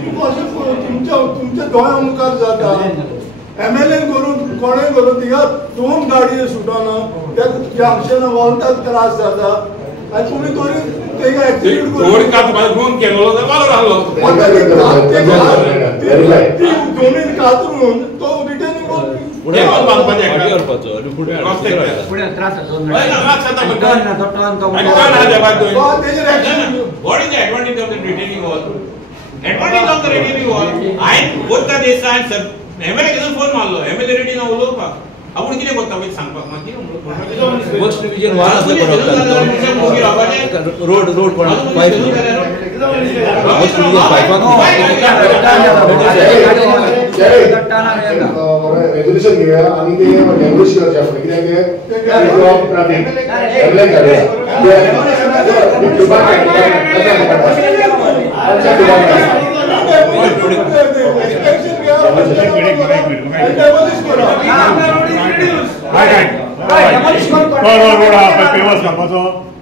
तुमच्या दोळ्या मुखार जाता MLA करून कोणें करून थिंगा 2 गाडयो सुटना त्या जंक्शन वळटाक त्रास जाता आनी तुमी तरी थिंगा एक्सिडेंट करून फोन केलो तर बरो जालो दोनीन कातरून तो रिटर्निंग पुढे करपाचो पुढे त्रास what is the advantage of the retaining wall advantage of the retaining wall हांवें बोथ्या देशांत MLA कडसून फोन मारलो MLA रेडी ना उलोवपाक आपूण कितें करता पळय सांगपाक मागीर गोष्ट विजय वाल असले रोड पण पाईप गोष्ट विजय पाईपाक रेझोल्यूशन घेऊया आणि ते डेमोलिश करचे आपण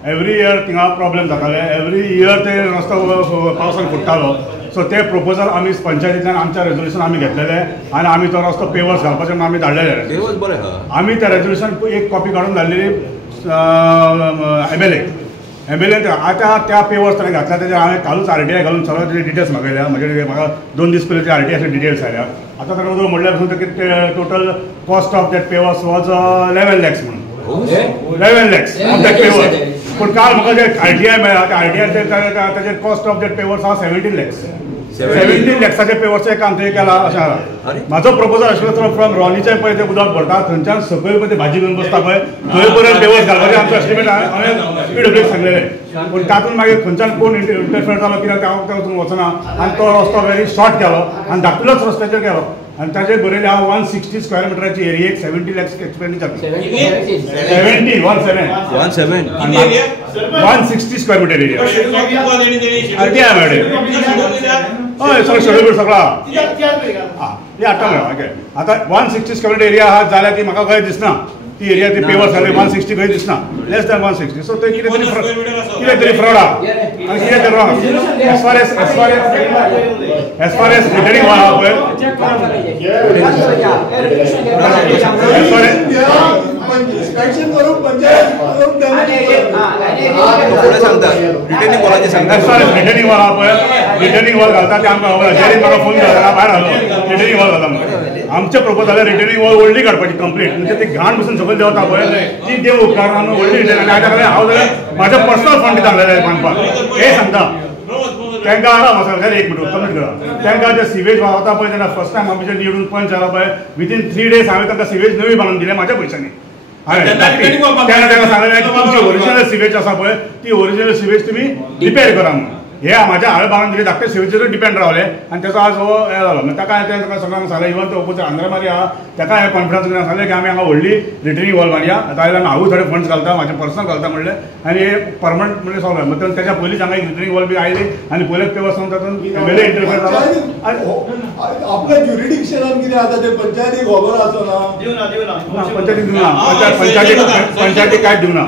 एवरी इयर थिंगा प्रॉब्लेम जाताले एवरी इयर ते रस्तो पावसान फुट्टालो सो ते प्रपोजल आमी पंचायतींतल्यान आमच्या रेझोल्यूशन आमी घेतलेले आनी आमी तो रस्तो पेवर्स घालपाचे म्हणून आमी धाडलेले आमी त्या रेझोल्यूशन एक कॉपी काढून धाडलेली MLA आता त्या पेवर्स ताणें घातल्या तेजेर हांवें कालूच RTI घालून सगळे तेजे डिटेल्स मागयल्या म्हणजे म्हाका 2 दीस पयलीं RTI डिटेल्स आयल्या आतां ताणें म्हणल्यार पासून total cost of that pavers was 11 lakhs म्हणून 11 lakhs ऑफ दॅट पेवर्स पण काल म्हाका जे RTI मेळ्ळा RTI ताजेर कॉस्ट ऑफ दॅट पेवर्स हा 17 lakhs 17 lakhsचे पेवर्स काम ते केला अशें म्हाजो प्रपोजल आशिल्लो फ्रॉम रॉनीचे पळय ते उदक भरता थंयच्यान सकयल पळय ते भाजी घेवन बसता पळय थंय पर्यंत पेवर्स घालपाचें आमचो एस्टिमेट हांवें PWC सांगलेलें पण तातूंत मागीर खंयच्यान कोण इंटरफियर जालो कित्याक हांव वचून वचना आनी तो रस्तो व्हेरी शॉर्ट केलो आनी धाकटुलोच रस्त्याचेर केलो आनी ताचेर बरयलें हांव 160 स्क्वेअर मिटराची एरियेक 70 lakhs expenditure 160 square metre area RTI मेळ्ळें हय सगळं शेड्यूल सगळा हे हाडटा मेळ्ळा आतां 160 स्क्वेअर एरिया आहा जाल्यार ती म्हाका खंय दिसना ती एरिया ती पेवर्स जाले 160 खंय दिसना लेस दॅन 160 सो ते कितें तरी फ्रॉड आहा आनी कितें तरी wrong as far as returning wall आहा पळय inspection करून पंचायत पुढे सांगता रिटर्निंग वॉलाचे सांगता रिटर्निंग वॉल आहा पळय रिटर्निंग वॉल घालता ते आमकां खबर आसा म्हाका फोन केला भायर आलो रिटर्निंग वॉल घालता म्हणून आमचे प्रपोजल रिटर्निंग वॉल व्हडली काडपाची कंप्लीट म्हणजे ती घाण बसून सकयल देंवता पळय ती देव उपकार आमी व्हडली रिटर्निंग आनी हाच्या हांव जाल्यार म्हाजे पर्सनल फंड दिता बांदपाक हे सांगता तांकां मसाला एक मिनट कमेंट करा तांकां जे सिवेज वता पळय तेन्ना फर्स्ट टायम आमचे निवडून पंच जाला पळय विथीन 3 days हांवें तांकां सिवेज नवी बांदून दिले म्हाज्या पयशांनी तांकां सांगलें की तुमची ओरिजिनल सिवेज आसा पळय ती ओरिजिनल सिवेज तुमी रिपेर करा म्हणून हे म्हाज्या हांवें बांदून दिले धाकटे सिवेजीचेर डिपेंड रावले आनी ताचो आज हो हे जालो ताका सगळ्यांक सांगलें इवन तो ओपोजीट आंध्रमारी आहा ताका हांवें कॉन्फिडन्स घेवन सांगलें की आमी हांगा व्हडली रिटर्निंग वॉल बांदया आतां हांवूय थोडे फंड्स घालता म्हाजे पर्सनल घालता म्हणलें आनी हे परमनंट म्हणजे सॉल्व जालें म्हणजे तेच्या पयलींच हांगा एक रिटर्निंग वॉल बी आयली आनी पयलेच पेवर्स तातूंत MLA इंटरफियर जालो आपल्या ज्युरिडिक्शनान कितें आतां ते पंचायतीक खबर आसना पंचायतीक दिवना पंचायतीक कांयच दिवना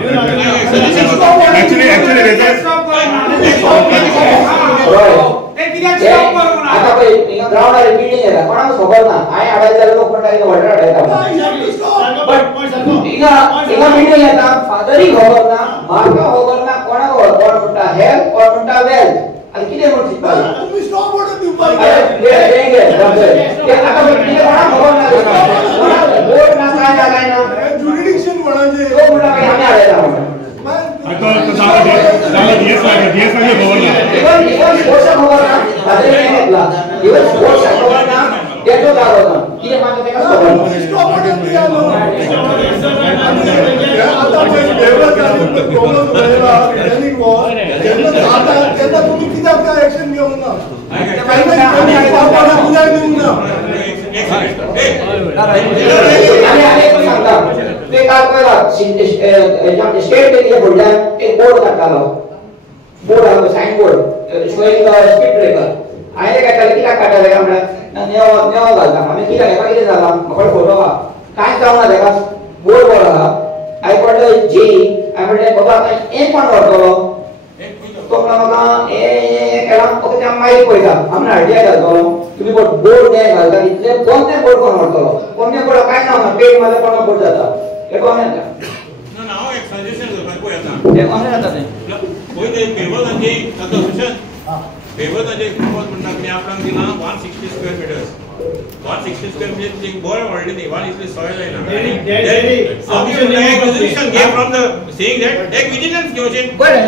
आता पळय ग्राउंडार बिल्डिंग येता कोणाक खबर ना हांवें हाडयता लोक म्हणटा की व्हडले हाडयता हिंगा बिल्डिंग येता फादरय खबर ना म्हाका खबर ना कोणाक कोण म्हणटा हेल्थ कोण म्हणटा वेल्थ आनी कितें म्हणटा तुम्ही स्टॉप ऑर्डर दिवपाक आता कोणाक खबर ना बोर्ड ना काय ना ज्युरिडिक्शन कोणाचे तो म्हणटा की आमी हाडयता एक्शन घेऊन ना ते काल पळयला स्टेट बँकेच्या फुडल्यान एक बोर्ड काडटालो बोर्ड आहा sign board showing speed breaker हांवें काडटाले कित्याक काडटाले काय म्हणल्यार नेवो घालता आमी कित्याक हेका कितें जालां म्हाका फोटो आहा कांयच जावना तेका बोर्ड आहा हांवें पडलो जी हांवें म्हणलें बाबा एक पण व्हरतलो तो म्हणला म्हाका हे फक्त त्या माहिती पळयता आमी आयडिया घालतलो तुम्ही बोर्ड हे घालता इतले कोणते बोर्ड कोण व्हरतलो कोणते बोर्ड काय ना पेड मध्ये कोणा बोर्ड जाता हे कोण येता ना हांव एक सजेशन करपाक पळय आतां ते कोण जाता ते पळय ते पेबलांचे आतां भूषण पेबलांचे किंमत म्हणटा की आपणाक दिला 160 स्क्वेअर मिटर्स 160 स्क्वेअर मीटर एक बॉय व्हडली न्ही वन इतली सॉयल जायना solution game from the saying that एक विजिलन्स घेवचें बरें